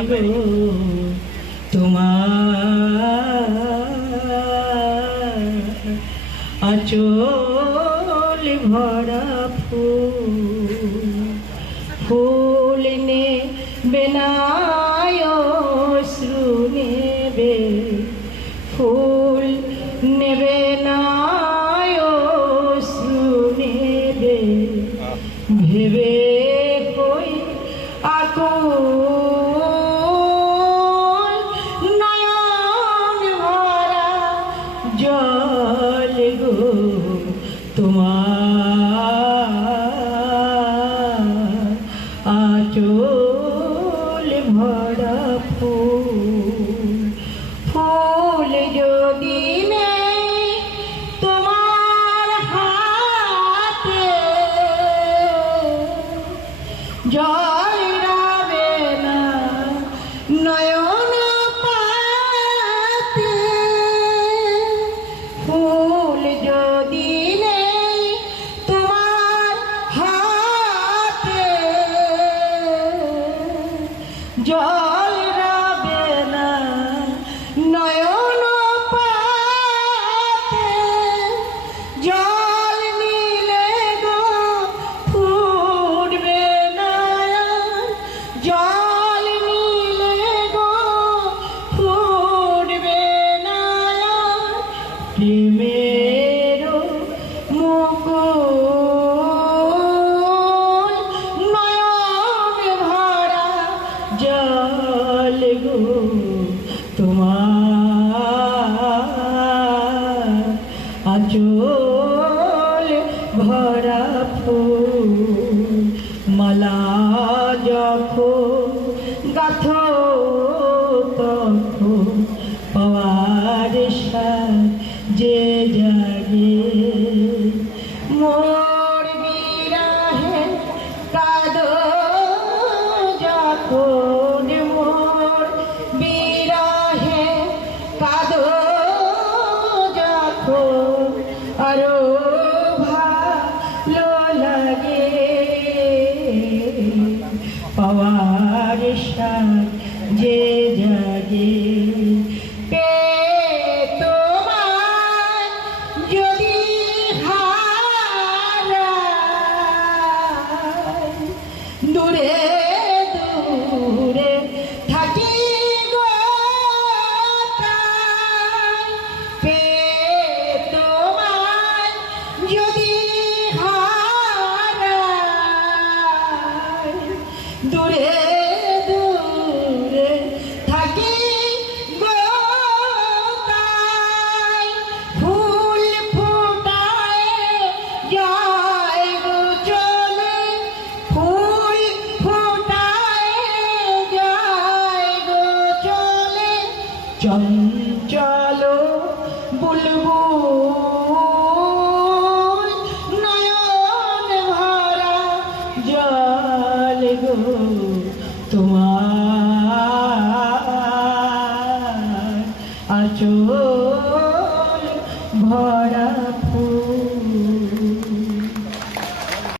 গো তোমার আঁচল ভরা ফুল নেবে না অশ্রু নেবে ফুল নেবে না অশ্রু নেবে ভেবে কই আকুল নয়ন ভরা জল গো তোমার আঁচল ভরা ফুল যদি নেই তোমার হাতে জল রাবে না নয়ন পাতে ফুল যদি নেই তোমার হাতে জল রাবে না নয়ন পাতে জল নিলে গো ফুটবে না জল নিলে গো ফুটবে না প্রেমের মুকুল নয়ন ভরা জল গো তোমার আঁচল ভরা ফুল মালা যখন গাথো তখন পাওয়ার যে জাগে মোর বিরাহে কাঁদো যখন মোর বিরাহে কাঁদো যখন আরো ভালো লাগে পাওয়ার যে জাগে তোমার যদি হারাই দূরে দূরে থাকি গো তোমার যদি হারাই দূরে দূরে থাকি গো ফুল ফুটায় যায় গো চলে ফুল ফুটায় যায় গো চলে চঞ্চল বুলবুল নয়ন ভরা জল গো তোমার আঁচল